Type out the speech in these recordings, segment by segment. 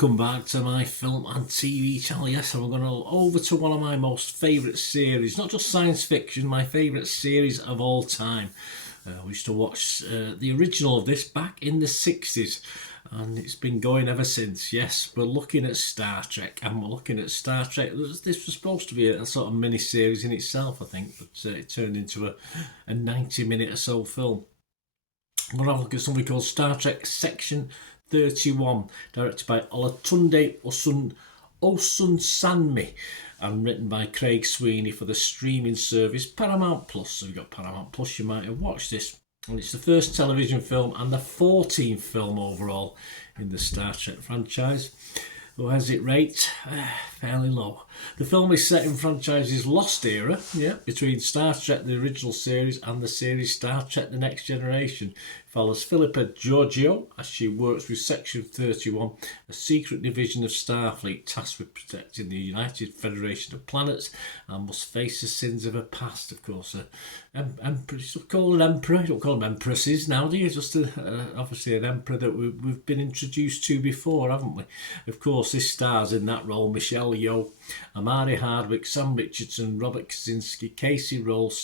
welcome back to my film and TV channel. Yes, I'm going over to one of my most favourite series, not just science fiction, my favourite series of all time. We used to watch the original of this back in the 60s, and it's been going ever since. Yes, we're looking at Star Trek, and we're looking at Star Trek. This was supposed to be a sort of mini-series in itself, I think, but it turned into a 90-minute or so film. We're going to have a look at something called Star Trek Section 31, directed by Olatunde Osunsanmi and written by Craig Sweeney for the streaming service Paramount Plus. So you've got Paramount Plus, you might have watched this. And it's the first television film and the 14th film overall in the Star Trek franchise. Who has it rate? Fairly low. The film is set in franchise's lost era, between Star Trek the original series and the series Star Trek the Next Generation. It follows Philippa Georgiou as she works with Section 31, a secret division of Starfleet tasked with protecting the United Federation of Planets, and must face the sins of her past. Of course, empress, call an emperor. You don't call them empresses now, do you? Just obviously an emperor that we've been introduced to before, haven't we? Of course, this stars in that role Michelle Yeoh, Amari Hardwick, Sam Richardson, Robert Kaczynski, Casey Rose,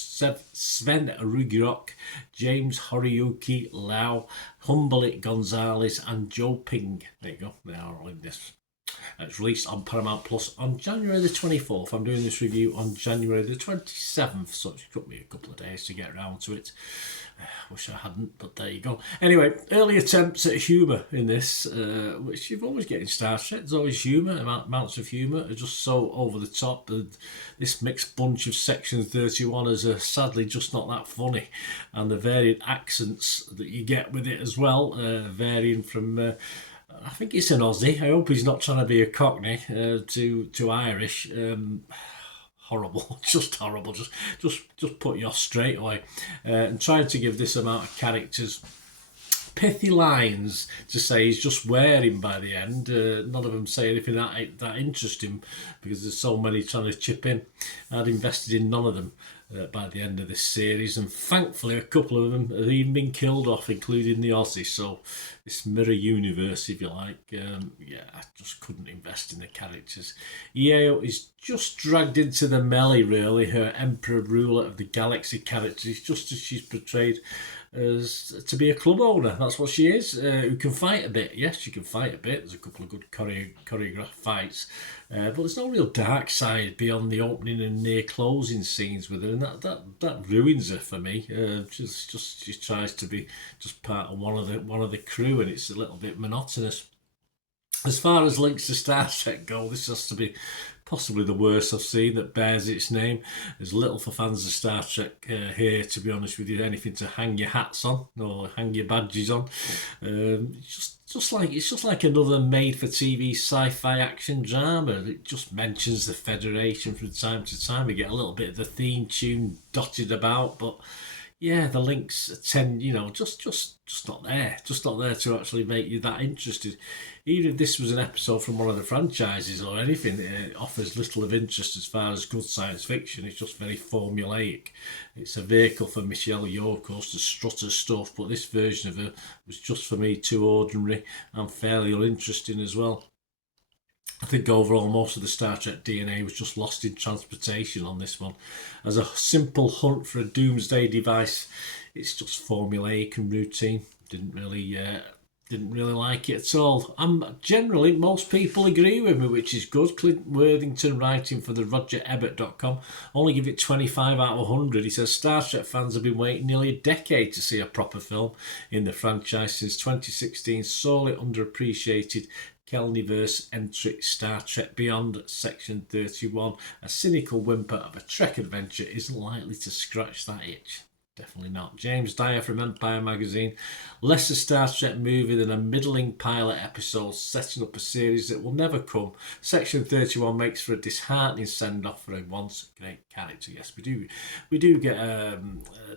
Sven Rugerok, James Horiyuki Lau, Humboldt Gonzalez, and Joe Ping. There you go, they are all in this. It's released on Paramount Plus on January the 24th. I'm doing this review on January the 27th, so it took me a couple of days to get around to it. Wish I hadn't, but there you go. Anyway, early attempts at humour in this, which you've always get in Star Trek. There's always humour, amounts of humour are just so over the top. This mixed bunch of Section 31 is sadly just not that funny. And the varied accents that you get with it as well, varying from... I think it's an Aussie. I hope he's not trying to be a Cockney to Irish. Horrible, just horrible. Just put you off straight away. And trying to give this amount of characters pithy lines to say he's just wearing by the end. None of them say anything that interesting because there's so many trying to chip in. I'd invested in none of them by the end of this series, and thankfully a couple of them have even been killed off, including the Aussie. So this mirror universe, if you like, I just couldn't invest in the characters. Yeoh is just dragged into the melee, really. Her emperor ruler of the galaxy character is just as she's portrayed as to be a club owner. That's what she is, who can fight a bit. Yes, she can fight a bit. There's a couple of good choreographed fights, but there's no real dark side beyond the opening and near closing scenes with her, and that ruins her for me. She tries to be just part of one of the crew, and it's a little bit monotonous. As far as links to Star Trek go, this has to be possibly the worst I've seen that bears its name. There's little for fans of Star Trek here, to be honest with you. Anything to hang your hats on or hang your badges on. It's just like another made-for-TV sci-fi action drama. It just mentions the Federation from time to time. We get a little bit of the theme tune dotted about, but yeah, the links tend, just not there. Just not there to actually make you that interested. Even if this was an episode from one of the franchises or anything, it offers little of interest as far as good science fiction. It's just very formulaic. It's a vehicle for Michelle Yeoh, of course, to strut her stuff, but this version of her was just, for me, too ordinary and fairly uninteresting as well. I think overall most of the Star Trek DNA was just lost in transportation on this one. As a simple hunt for a doomsday device, it's just formulaic and routine. Didn't really like it at all. Generally, most people agree with me, which is good. Clint Worthington, writing for the RogerEbert.com, only give it 25 out of 100. He says Star Trek fans have been waiting nearly a decade to see a proper film in the franchise since 2016, sorely underappreciated Kelniverse entry Star Trek Beyond Section 31. A cynical whimper of a Trek adventure isn't likely to scratch that itch. Definitely not. James Dyer from Empire magazine. Less a Star Trek movie than a middling pilot episode setting up a series that will never come. Section 31 makes for a disheartening send-off for a once great character. Yes, we do get at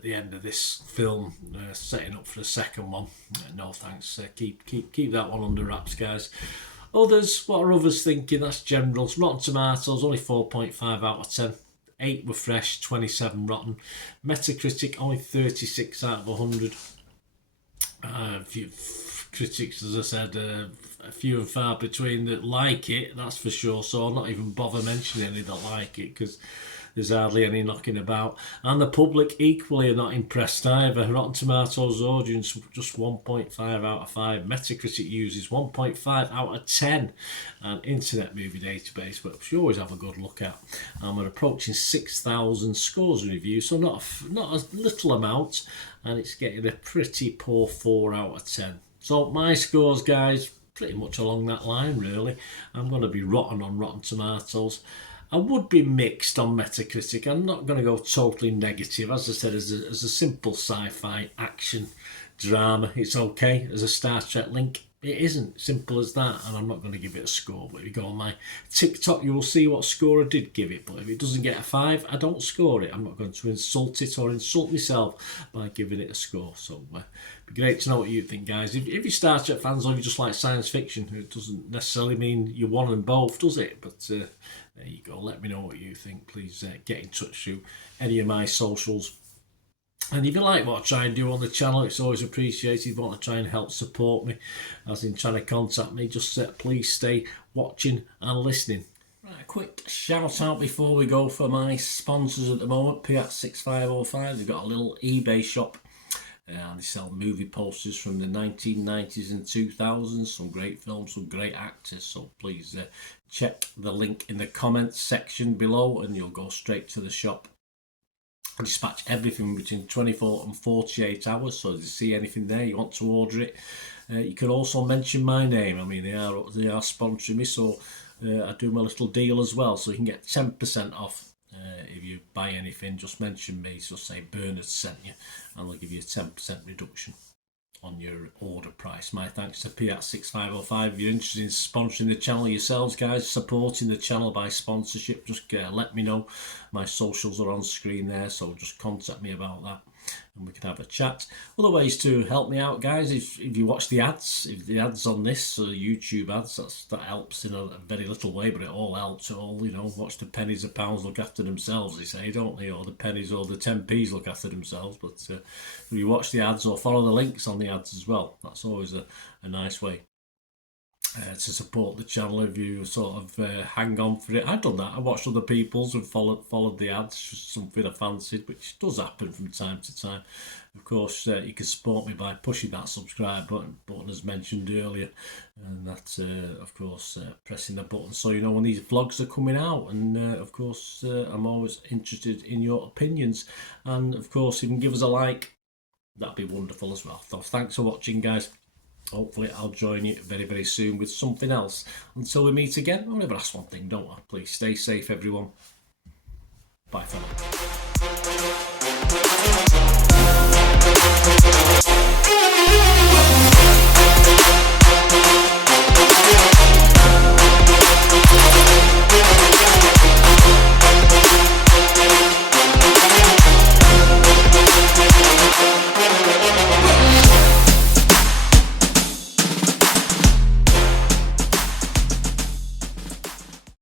the end of this film setting up for a second one. No thanks. Keep that one under wraps, guys. Others, what are others thinking? That's generals. Rotten Tomatoes, only 4.5 out of 10. 8 were fresh, 27 rotten. Metacritic, only 36 out of 100. Critics, as I said, few and far between that like it, that's for sure. So I'll not even bother mentioning any that like it, because there's hardly any knocking about. And the public equally are not impressed either. Rotten Tomatoes audience just 1.5 out of 5. Metacritic users 1.5 out of 10. And Internet Movie Database, which we always have a good look at. And we're approaching 6,000 scores and reviews, so not a little amount. And it's getting a pretty poor 4 out of 10. So my scores, guys, pretty much along that line, really. I'm going to be rotten on Rotten Tomatoes. I would be mixed on Metacritic. I'm not going to go totally negative. As I said, as a simple sci-fi action drama, it's okay. As a Star Trek link, it isn't. Simple as that. And I'm not going to give it a score. But if you go on my TikTok, you will see what score I did give it. But if it doesn't get a 5, I don't score it. I'm not going to insult it or insult myself by giving it a score. So it'd be great to know what you think, guys. If you're Star Trek fans or you just like science fiction, it doesn't necessarily mean you want them both, does it? But there you go. Let me know what you think. Please get in touch through any of my socials. And if you like what I try and do on the channel, it's always appreciated. If you want to try and help support me, as in trying to contact me, just please stay watching and listening. Right, a quick shout out before we go for my sponsors at the moment. Piat6505, they've got a little eBay shop. They sell movie posters from the 1990s and 2000s, some great films, some great actors. So please check the link in the comments section below and you'll go straight to the shop. I dispatch everything between 24 and 48 hours, so if you see anything there, you want to order it, you can also mention my name. I mean, they are sponsoring me, so I do my little deal as well, so you can get 10% off. If you buy anything, just mention me, so say Bernard sent you, and they'll give you a 10% reduction on your order price. My thanks to Piat6505. If you're interested in sponsoring the channel yourselves, guys, supporting the channel by sponsorship, just let me know. My socials are on screen there, so just contact me about that and we can have a chat. Other ways to help me out, guys, if you watch the ads, if the ads on this, YouTube ads, that helps in a very little way, but it all helps. It all, watch the pennies and pounds look after themselves, they say, don't they? Or the pennies or the 10p's look after themselves. But if you watch the ads or follow the links on the ads as well, that's always a nice way to support the channel. If you sort of hang on for it, I've done that. I watched other people's and followed the ads, just something I fancied, which does happen from time to time. Of course, you can support me by pushing that subscribe button as mentioned earlier, and that's of course pressing the button so you know when these vlogs are coming out. And of course I'm always interested in your opinions, and of course if you can give us a like, that'd be wonderful as well. So thanks for watching, guys. Hopefully I'll join you very, very soon with something else. Until we meet again, I'll never ask one thing, don't I? Please stay safe, everyone. Bye for now.